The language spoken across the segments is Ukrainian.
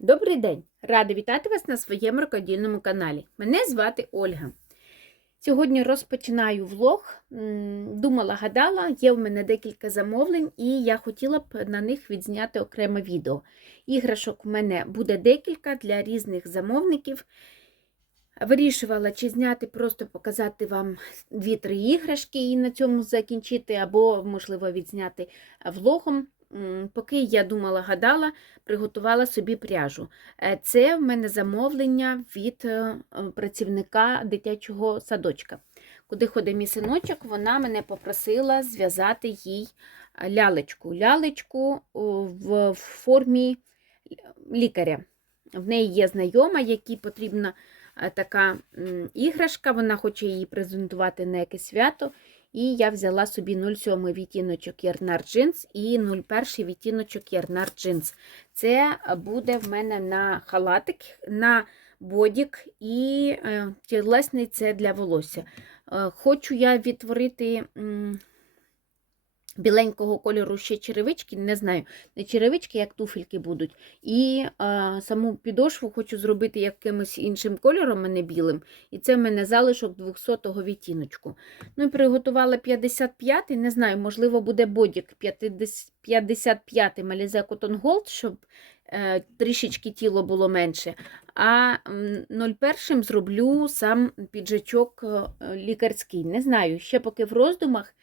Добрий день! Рада вітати вас на своєму рукодільному каналі. Мене звати Ольга. Сьогодні розпочинаю влог. Думала, гадала, є в мене декілька замовлень, і я хотіла б на них відзняти окреме відео. Іграшок у мене буде декілька для різних замовників. Вирішувала, чи зняти, просто показати вам 2-3 іграшки і на цьому закінчити, або, можливо, відзняти влогом. Поки я думала, гадала, приготувала собі пряжу. Е, Це в мене замовлення від е, е, працівника дитячого садочка. Куди ходить мій синочок, вона мене попросила зв'язати їй лялечку. Лялечку в формі лікаря. В неї є знайома, якій потрібна така іграшка, вона хоче її презентувати на якесь свято. І я взяла собі 0,7 відтіночок Ярнар Джинс і 0,1 відтіночок Ярнар Джинс. Це буде в мене на халатик, на бодік і е, тілесний це для волосся. Е, Хочу я відтворити біленького кольору ще черевички, не знаю, не черевички, як туфельки будуть. І е, саму підошву хочу зробити якимось іншим кольором, а не білим. І це в мене залишок 200-го відтіночку. Ну і приготувала 55-й, не знаю, можливо, буде бодік 55-й Malize Cotton Gold, щоб е, трішечки тіло було менше. А м, 01 зроблю сам піджачок е, лікарський. Не знаю, ще поки в роздумах.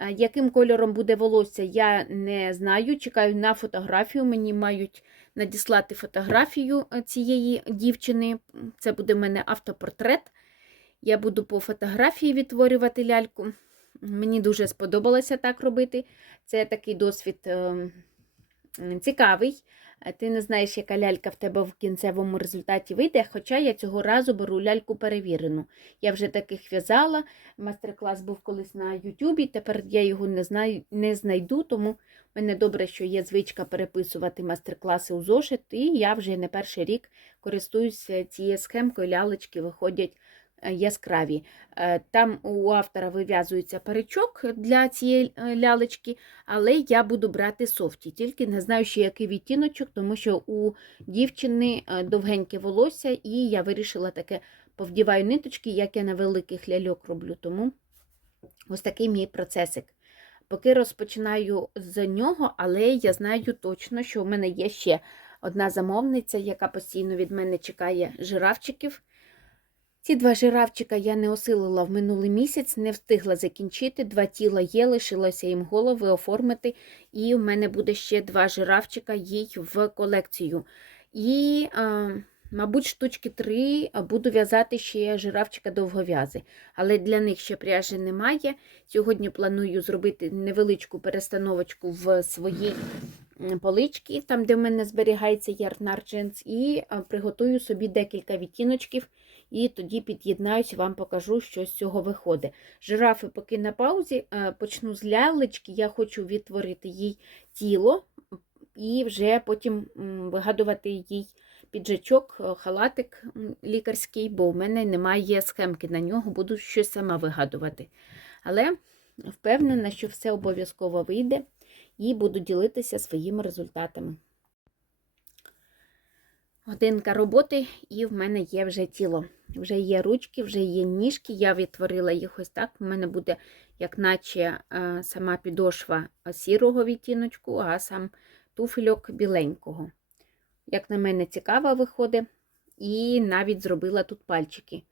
Е, Яким кольором буде волосся, я не знаю. Чекаю на фотографію. Мені мають надіслати фотографію е, цієї дівчини. Це буде в мене автопортрет. Я буду по фотографії відтворювати ляльку. Мені дуже сподобалося так робити. Це такий досвід е, цікавий. Ти не знаєш, яка лялька в тебе в кінцевому результаті вийде, хоча я цього разу беру ляльку перевірену. Я вже таких в'язала. Майстер-клас був колись на Ютубі, тепер я його не знаю, не знайду, тому мене добре, що є звичка переписувати майстер-класи у зошит, і я вже не перший рік користуюся цією схемкою, лялечки виходять яскраві. Е, Там у автора вив'язується паричок для цієї е, лялечки, але я буду брати софті, тільки не знаю, ще який відтіночок, тому що у дівчини е, довгеньке волосся, і я вирішила таке повдіваю ниточки, як я на великих ляльок роблю. Тому ось такий мій процесик. Поки розпочинаю з нього, але я знаю точно, що в мене є ще одна замовниця, яка постійно від мене чекає жирафчиків. Ці два жирафчика я не осилила в минулий місяць, не встигла закінчити. Два тіла є, лишилося їм голови оформити. І в мене буде ще два жирафчика їй в колекцію. І, а, мабуть, штучки три буду в'язати ще жирафчика довгов'язи. Але для них ще пряжі немає. Сьогодні планую зробити невеличку перестановочку в своїй полички, там, де в мене зберігається ярнар джинс, і приготую собі декілька відтіночків і тоді під'єднаюсь, вам покажу, що з цього виходить. Жирафи поки на паузі, е, почну з лялечки, я хочу відтворити їй тіло і вже потім вигадувати їй піджачок, е, халатик лікарський, бо в мене немає схемки на нього, буду щось сама вигадувати. Але впевнена, що все обов'язково вийде і буду ділитися своїми результатами. Годинка роботи, і в мене є вже тіло. Вже є ручки, вже є ніжки. Я відтворила їх ось так. У мене буде, як наче е, сама підошва сірого відтіночку, а сам туфельок біленького. Як на мене, цікаво виходить. І навіть зробила тут пальчики.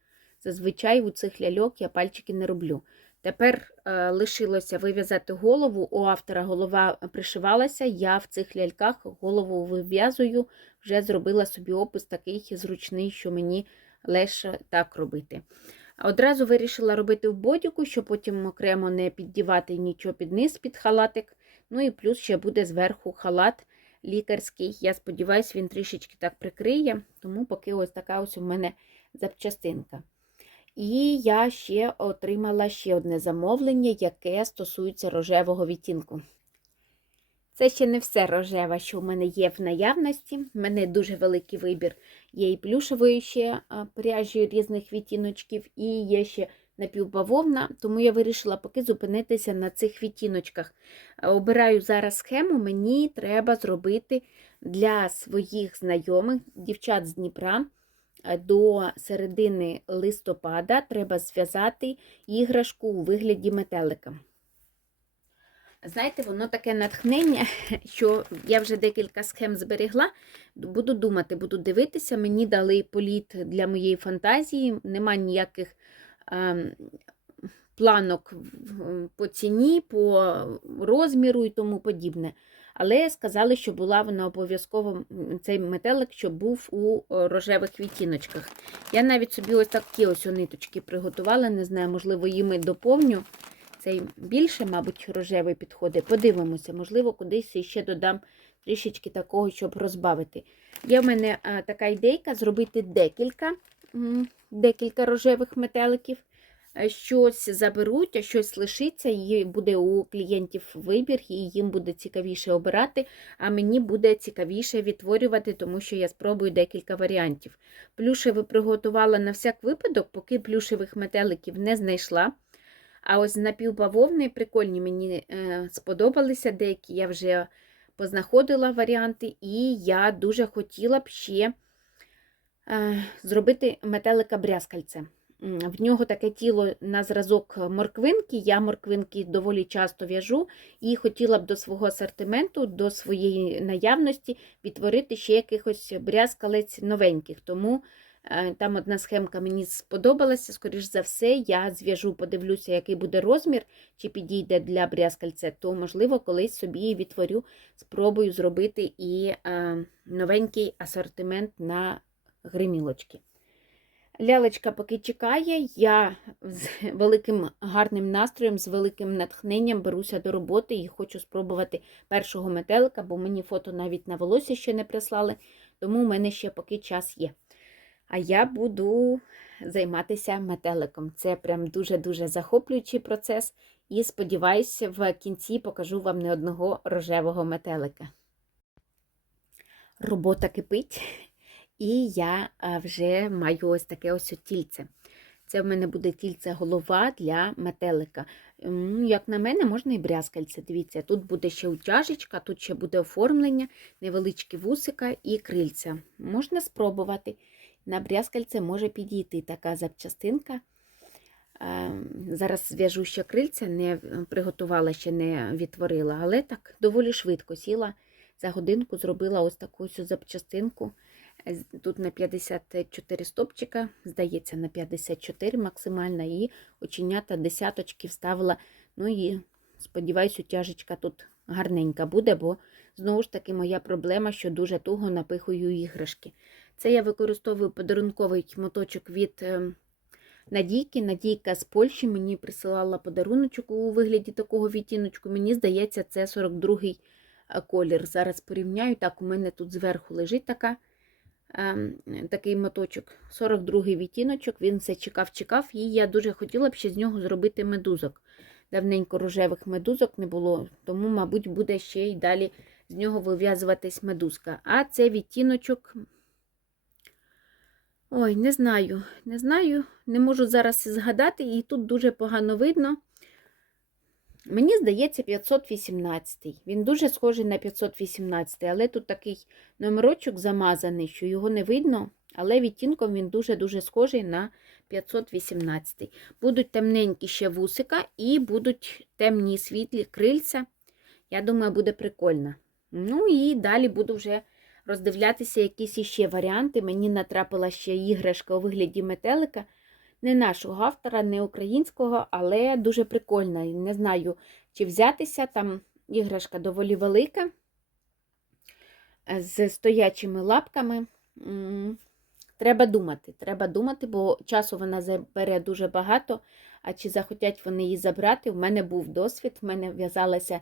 Зазвичай у цих ляльок я пальчики не роблю. Тепер е, лишилося вив'язати голову. У автора голова пришивалася. Я в цих ляльках голову вив'язую, вже зробила собі опис такий зручний, що мені легше так робити. Одразу вирішила робити в бодіку, щоб потім окремо не піддівати нічого під низ під халатик. Ну і плюс ще буде зверху халат лікарський. Я сподіваюся, він трішечки так прикриє, тому поки ось така ось у мене запчастинка. І я ще отримала ще одне замовлення, яке стосується рожевого відтінку. Це ще не все рожеве, що в мене є в наявності. У мене дуже великий вибір. Є і плюшевої ще а, пряжі різних відтіночків, і є ще напівбавовна, тому я вирішила поки зупинитися на цих відтіночках. Обираю зараз схему, мені треба зробити для своїх знайомих, дівчат з Дніпра, е, до середини листопада треба зв'язати іграшку у вигляді метелика. Знаєте, воно таке натхнення, що я вже декілька схем зберегла. Буду думати, буду дивитися. Мені дали політ для моєї фантазії, нема ніяких ем, планок по ціні, по розміру і тому подібне. Але сказали, що була вона обов'язково цей метелик, щоб був у рожевих відтіночках. Я навіть собі ось такі ось ниточки приготувала, не знаю, можливо, їми доповню. Цей більше, мабуть, рожевий підходить. Подивимося, можливо, кудись ще додам трішечки такого, щоб розбавити. Є в мене а, така ідейка зробити декілька, декілька рожевих метеликів. Е, Щось заберуть, а щось лишиться, і буде у клієнтів вибір, і їм буде цікавіше обирати, а мені буде цікавіше відтворювати, тому що я спробую декілька варіантів. Плюшеві приготувала на всяк випадок, поки плюшевих метеликів не знайшла. А ось напівбавовни прикольні мені е, сподобалися деякі, я вже познаходила варіанти, і я дуже хотіла б ще е, зробити метелика брязкальце. В нього таке тіло на зразок морквинки. Я морквинки доволі часто в'яжу і хотіла б до свого асортименту, до своєї наявності відтворити ще якихось брязкалець новеньких. Тому е, там одна схемка мені сподобалася. Скоріш за все, я зв'яжу, подивлюся, який буде розмір, чи підійде для брязкальця, то, можливо, колись собі відтворю, спробую зробити і е, новенький асортимент на гримілочки. Лялечка поки чекає, я з великим гарним настроєм, з великим натхненням беруся до роботи і хочу спробувати першого метелика, бо мені фото навіть на волосся ще не прислали, тому в мене ще поки час є. А я буду займатися метеликом. Це прям дуже-дуже захоплюючий процес. І сподіваюся, в кінці покажу вам не одного рожевого метелика. Робота кипить. І я вже маю ось таке ось тільце. Це в мене буде тільце голова для метелика. Як на мене, можна і брязкальце. Дивіться, тут буде ще утяжечка, тут ще буде оформлення, невеличкі вусика і крильця. Можна спробувати. На брязкальце може підійти така запчастинка. Зараз зв'яжу ще крильця, не приготувала, ще не відтворила, але так доволі швидко сіла. За годинку зробила ось таку запчастинку. Тут на 54 стопчика, здається, на 54 максимальна, і оченята десяточки вставила. Ну і сподіваюся, тяжечка тут гарненька буде, бо знову ж таки моя проблема, що дуже туго напихую іграшки. Це я використовую подарунковий моточок від е, Надійки. Надійка з Польщі мені присилала подаруночок у вигляді такого відтіночку. Мені здається, це 42-й е, колір. Зараз порівняю. Так, у мене тут зверху лежить така такий моточок, 42-й відтіночок, він все чекав-чекав, і я дуже хотіла б ще з нього зробити медузок. Давненько рожевих медузок не було, тому, мабуть, буде ще й далі з нього вив'язуватись медузка. А це відтіночок. Ой, не знаю, не знаю, не можу зараз згадати, і тут дуже погано видно. Мені здається, 518. Він дуже схожий на 518, але тут такий номерочок замазаний, що його не видно, але відтінком він дуже-дуже схожий на 518. Будуть темненькі ще вусика і будуть темні світлі крильця. Я думаю, буде прикольно. Ну і далі буду вже роздивлятися якісь іще варіанти. Мені натрапила ще іграшка у вигляді метелика. Не нашого автора, не українського, але дуже прикольна. Не знаю, чи взятися. Там іграшка доволі велика, е, з стоячими лапками. Треба думати, треба думати, бо часу вона забере дуже багато. А чи захотять вони її забрати? У мене був досвід, в мене в'язалася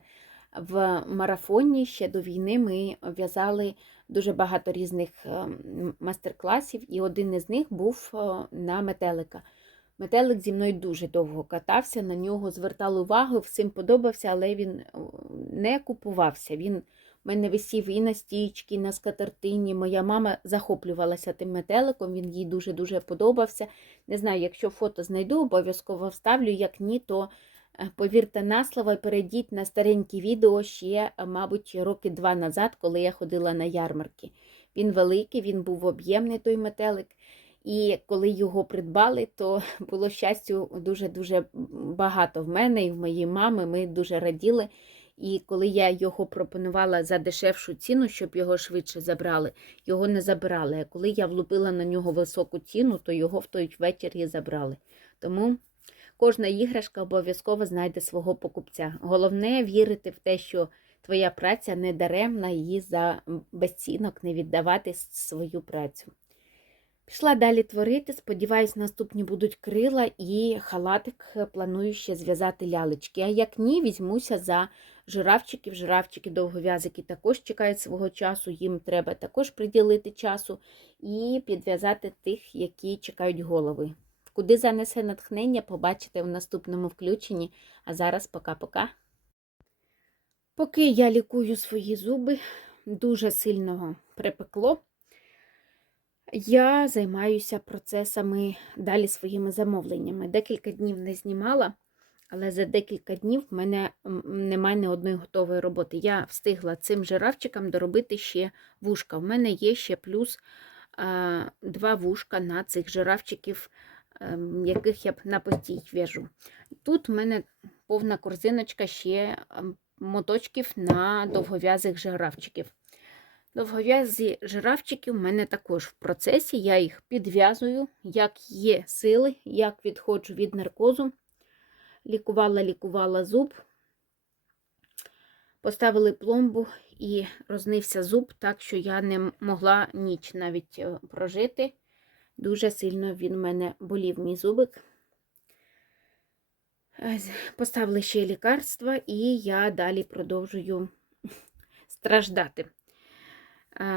в марафоні ще до війни. Ми в'язали дуже багато різних ем, мастер-класів, і один із них був е, на метелика. Метелик зі мною дуже довго катався, на нього звертали увагу, всім подобався, але він не купувався. Він в мене висів і на стічці, і на скатертині. Моя мама захоплювалася тим метеликом, він їй дуже-дуже подобався. Не знаю, якщо фото знайду, обов'язково вставлю. Як ні, то Е, Повірте на слово, перейдіть на старенькі відео ще, е, мабуть, роки два назад, коли я ходила на ярмарки. Він великий, він був об'ємний той метелик. І коли його придбали, то було щастя дуже-дуже багато в мене і в моїй мами. Ми дуже раділи. І коли я його пропонувала за дешевшу ціну, щоб його швидше забрали, його не забирали. А коли я влупила на нього високу ціну, то його в той вечір і забрали. Тому кожна іграшка обов'язково знайде свого покупця. Головне вірити в те, що твоя праця не даремна, її за безцінок не віддавати свою працю. Пішла далі творити. Сподіваюсь, наступні будуть крила і халатик планую ще зв'язати лялечки. А як ні, візьмуся за жирафчиків. Жирафчики довгов'язики також чекають свого часу, їм треба також приділити часу і підв'язати тих, які чекають голови. Куди занесе натхнення, побачите в наступному включенні. А зараз пока-пока. Поки я лікую свої зуби, дуже сильно припекло. Я займаюся процесами далі своїми замовленнями. Декілька днів не знімала, але за декілька днів в мене немає ні одної готової роботи. Я встигла цим жирафчикам доробити ще вушка. В мене є ще плюс а, два вушка на цих жирафчиків, а, яких я б на постій в'яжу. Тут в мене повна корзиночка ще моточків на довгов'язих жирафчиків. Довгов'язі жирафчики в мене також в процесі, я їх підв'язую, як є сили, як відходжу від наркозу. Лікувала, лікувала зуб, поставили пломбу і рознився зуб, так що я не могла ніч навіть е, прожити. Дуже сильно він мене болів мій зубик. Поставили ще лікарства, і я далі продовжую страждати.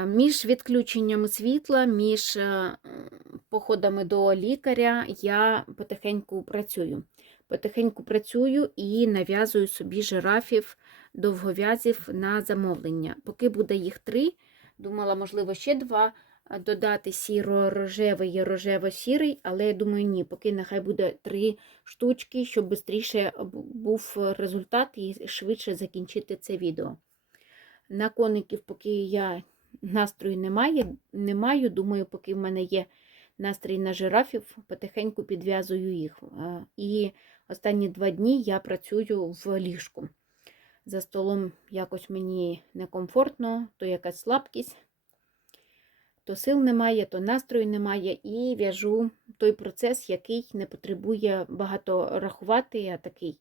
Між відключенням світла, між е, походами до лікаря я потихеньку працюю. Потихеньку працюю і нав'язую собі жирафів, довгов'язів на замовлення. Поки буде їх три, думала, можливо, ще два додати сіро-рожевий і рожево-сірий, але я думаю, ні, поки нехай буде три штучки, щоб швидше був результат і швидше закінчити це відео. На коників, поки я настрою немає, не маю. Думаю, поки в мене є настрій на жирафів, потихеньку підв'язую їх. І останні два дні я працюю в ліжку. За столом якось мені некомфортно, то якась слабкість, то сил немає, то настрою немає, і в'яжу той процес, який не потребує багато рахувати, а такий.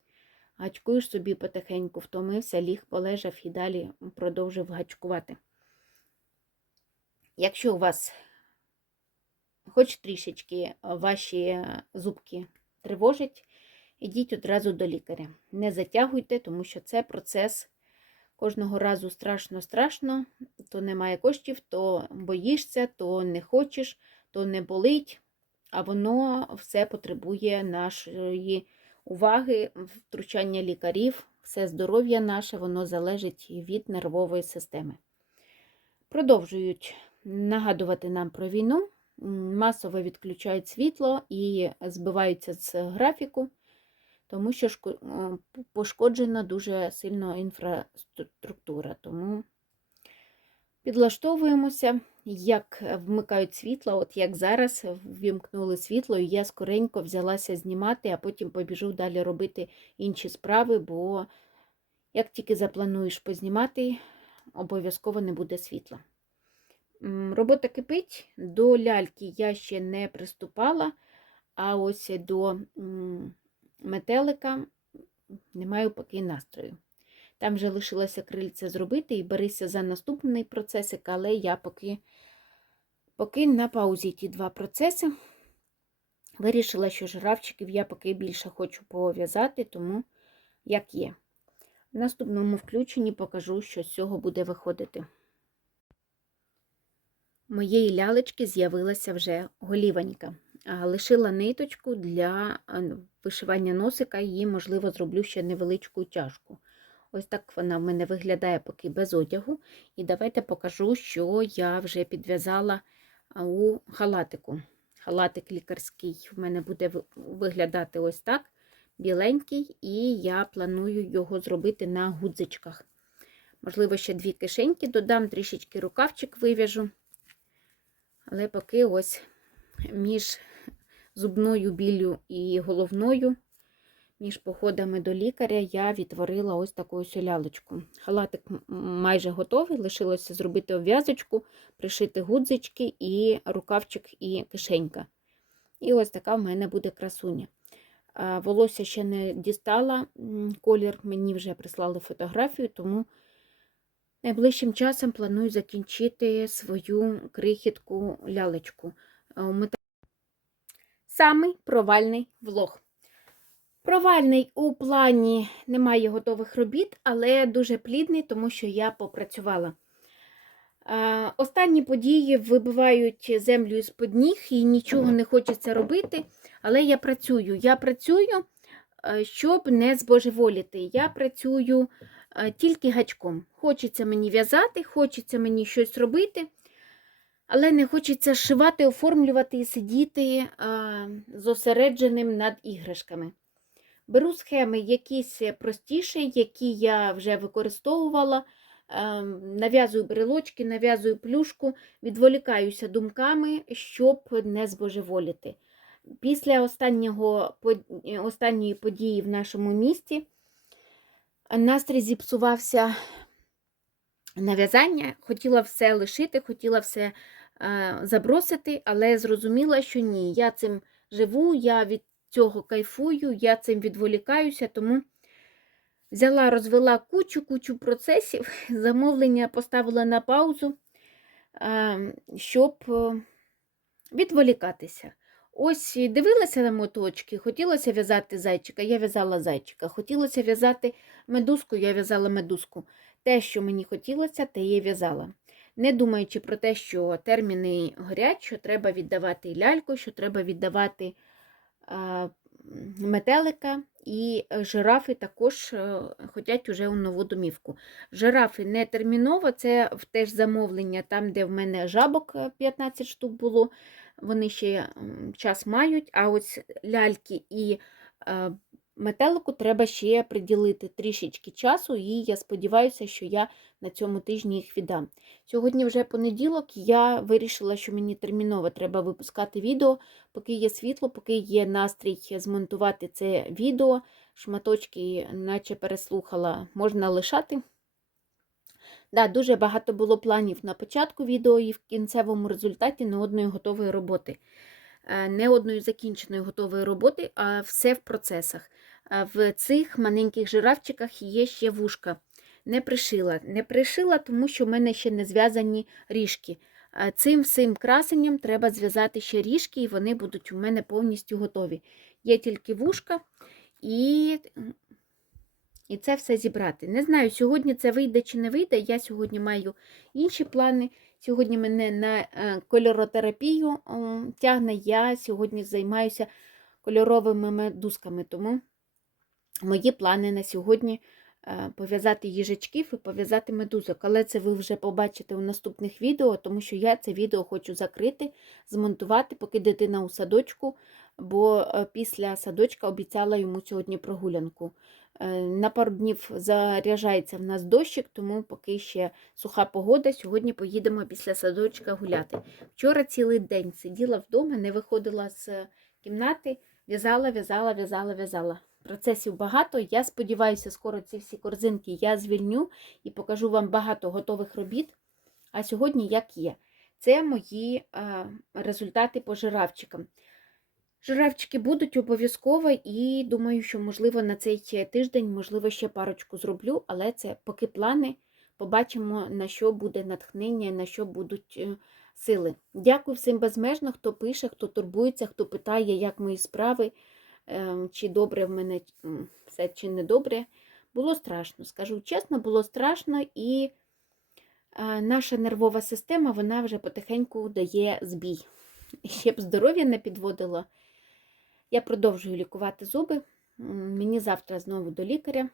Гачкуєш собі потихеньку, втомився, ліг, полежав і далі продовжив гачкувати. Якщо у вас хоч трішечки ваші зубки тривожать, ідіть одразу до лікаря. Не затягуйте, тому що це процес кожного разу страшно-страшно, то немає коштів, то боїшся, то не хочеш, то не болить, а воно все потребує нашої уваги, втручання лікарів, все здоров'я наше, воно залежить від нервової системи. Продовжують нагадувати нам про війну, масово відключають світло і збиваються з графіку, тому що пошкоджена дуже сильно інфраструктура. Тому підлаштовуємося, як вмикають світло, от як зараз ввімкнули світло, і я скоренько взялася знімати, а потім побіжу далі робити інші справи, бо як тільки заплануєш познімати, обов'язково не буде світла. Робота кипить, до ляльки я ще не приступала, а ось до метелика не маю поки настрою. Там вже лишилося крильце зробити і берися за наступний процесик, але я поки поки на паузі ті два процеси. Вирішила, що жирафчиків я поки більше хочу пов'язати, тому як є. В наступному включенні покажу, що з цього буде виходити моєї лялечки з'явилася вже голіванька. Лишила ниточку для вишивання носика і, можливо, зроблю ще невеличку тяжку. Ось так вона в мене виглядає поки без одягу. І давайте покажу, що я вже підв'язала у халатику. Халатик лікарський в мене буде виглядати ось так. біленький, і я планую його зробити на гудзичках. Можливо, ще дві кишеньки додам, трішечки рукавчик вив'яжу. Але поки ось між зубною біллю і головною, між походами до лікаря, я відтворила ось таку ось лялечку. Халатик майже готовий, лишилося зробити обв'язочку, пришити гудзички і рукавчик і кишенька. І ось така в мене буде красуня. Волосся ще не дістала, колір мені вже прислали фотографію, тому найближчим часом планую закінчити свою крихітку лялечку. А, Самий провальний влог. Провальний у плані немає готових робіт, але дуже плідний, тому що я попрацювала. Е, Останні події вибивають землю із-под ніг і нічого не хочеться робити. Але я працюю. Я працюю, е, щоб не збожеволіти. Я працюю е, тільки гачком. Хочеться мені в'язати, хочеться мені щось робити, але не хочеться шивати, оформлювати і сидіти зосередженим над іграшками. Беру схеми якісь простіші, які я вже використовувала. Нав'язую брелочки, нав'язую плюшку, відволікаюся думками, щоб не збожеволіти. Після останнього, останньої події в нашому місті настрій зіпсувався на в'язання. Хотіла все лишити, хотіла все е, забросити, але зрозуміла, що ні. Я цим живу, я від цього кайфую, я цим відволікаюся, тому взяла, розвела кучу-кучу процесів, замовлення поставила на паузу, е, щоб відволікатися. Ось дивилася на моточки, хотілося в'язати зайчика, я в'язала зайчика. Хотілося в'язати медузку, я в'язала медузку. Те, що мені хотілося, те я в'язала. Не думаючи про те, що терміни горять, що треба віддавати ляльку, що треба віддавати а, метелика, і жирафи також е, хотять уже у нову домівку. Жирафи не терміново, це теж замовлення, там, де в мене жабок е, 15 штук було вони ще час мають, а ось ляльки і е, метелику треба ще приділити трішечки часу, і я сподіваюся, що я на цьому тижні їх віддам. Сьогодні вже понеділок, я вирішила, що мені терміново треба випускати відео, поки є світло, поки є настрій змонтувати це відео. Шматочки, наче переслухала, можна лишати. Да, дуже багато було планів на початку відео і в кінцевому результаті не одної готової роботи. Е, Не одної закінченої готової роботи, а все в процесах. Е, В цих маленьких жирафчиках є ще вушка. Не пришила. Не пришила, тому що в мене ще не зв'язані ріжки. Е, Цим всім красенням треба зв'язати ще ріжки, і вони будуть у мене повністю готові. Є тільки вушка і і це все зібрати. Не знаю, сьогодні це вийде чи не вийде. Я сьогодні маю інші плани. Сьогодні мене на е, кольоротерапію тягне. Я сьогодні займаюся кольоровими медузками, тому мої плани на сьогодні е, пов'язати їжачків і пов'язати медузок. Але це ви вже побачите у наступних відео, тому що я це відео хочу закрити, змонтувати, поки дитина у садочку, бо е, після садочка обіцяла йому сьогодні прогулянку. Е, На пару днів заряджається в нас дощик, тому поки ще суха погода. Сьогодні поїдемо після садочка гуляти. Вчора цілий день сиділа вдома, не виходила з кімнати, в'язала, в'язала, в'язала, в'язала. Процесів багато. Я сподіваюся, скоро ці всі корзинки я звільню і покажу вам багато готових робіт. А сьогодні як є. Це мої е, результати по жирафчикам. Жирафчики будуть обов'язково і думаю, що, можливо, на цей тиждень, можливо, ще парочку зроблю, але це поки плани. Побачимо, на що буде натхнення, на що будуть е, сили. Дякую всім безмежно, хто пише, хто турбується, хто питає, як мої справи, е, чи добре в мене все, чи не добре. Було страшно, скажу чесно, було страшно, і е, наша нервова система вона вже потихеньку дає збій. Ще б здоров'я не підводило. Я продовжую лікувати зуби. Мені завтра знову до лікаря.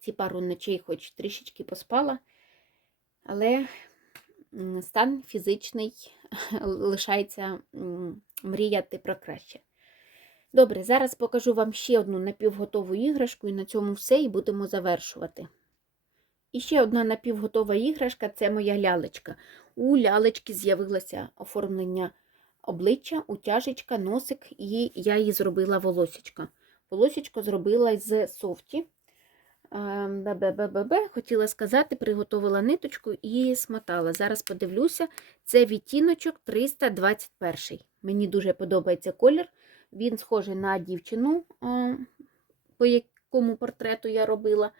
Ці пару ночей хоч трішечки поспала, але стан фізичний лишається мріяти про краще. Добре, зараз покажу вам ще одну напівготову іграшку, і на цьому все, і будемо завершувати. І ще одна напівготова іграшка це моя лялечка. У лялечки з'явилося оформлення обличчя, утяжечка, носик, і я її зробила волосечка. Волосечко зробила з софті. Ем, Бе-бе-бе-бе-бе. Хотіла сказати, приготувала ниточку і смотала. Зараз подивлюся, це відтіночок 321. Мені дуже подобається колір. Він схожий на дівчину, е, по якому портрету я робила.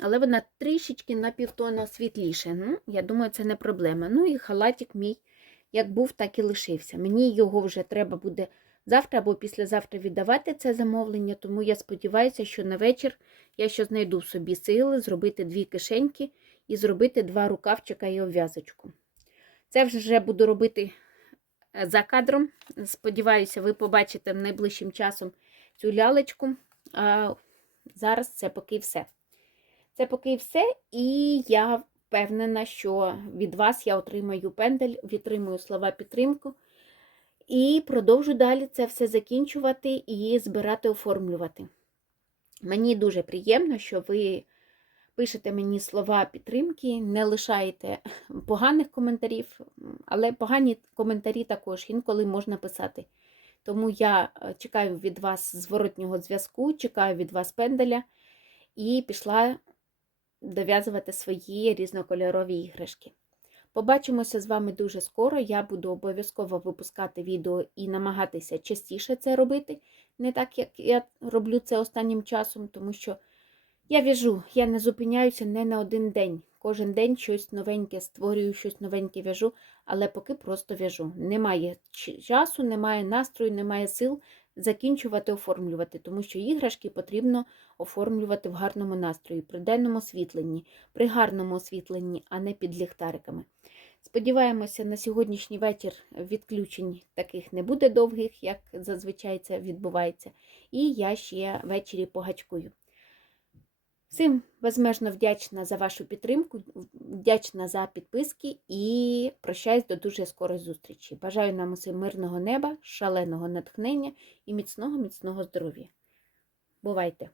Але вона трішечки на півтона світліше. Ну, я думаю, це не проблема. Ну і халатик мій як був, так і лишився. Мені його вже треба буде завтра або післязавтра віддавати це замовлення, тому я сподіваюся, що на вечір я ще знайду в собі сили зробити дві кишеньки і зробити два рукавчика і обв'язочку. Це вже буду робити е, за кадром. Сподіваюся, ви побачите найближчим часом цю лялечку. А зараз це поки все. Це поки все, і я впевнена, що від вас я отримаю пендель, відтримую слова підтримку. І продовжу далі це все закінчувати і збирати, оформлювати. Мені дуже приємно, що ви пишете мені слова підтримки, не лишаєте поганих коментарів, але погані коментарі також інколи можна писати. Тому я е, чекаю від вас зворотнього зв'язку, чекаю від вас пенделя і пішла дов'язувати свої різнокольорові іграшки. Побачимося з вами дуже скоро. Я буду обов'язково випускати відео і намагатися частіше це робити, не так, як я роблю це останнім часом, тому що я в'яжу, я не зупиняюся не на один день. Кожен день щось новеньке створюю, щось новеньке в'яжу, але поки просто в'яжу. Немає часу, немає настрою, немає сил закінчувати, оформлювати, тому що іграшки потрібно оформлювати в гарному настрої, при денному освітленні, при гарному освітленні, а не під ліхтариками. Сподіваємося, на сьогоднішній вечір відключень таких не буде довгих, як зазвичай це відбувається. І я ще ввечері погачкую. Всім безмежно вдячна за вашу підтримку, вдячна за підписки і прощаюсь до дуже скорої зустрічі. Бажаю нам усім мирного неба, шаленого натхнення і міцного, міцного здоров'я. Бувайте!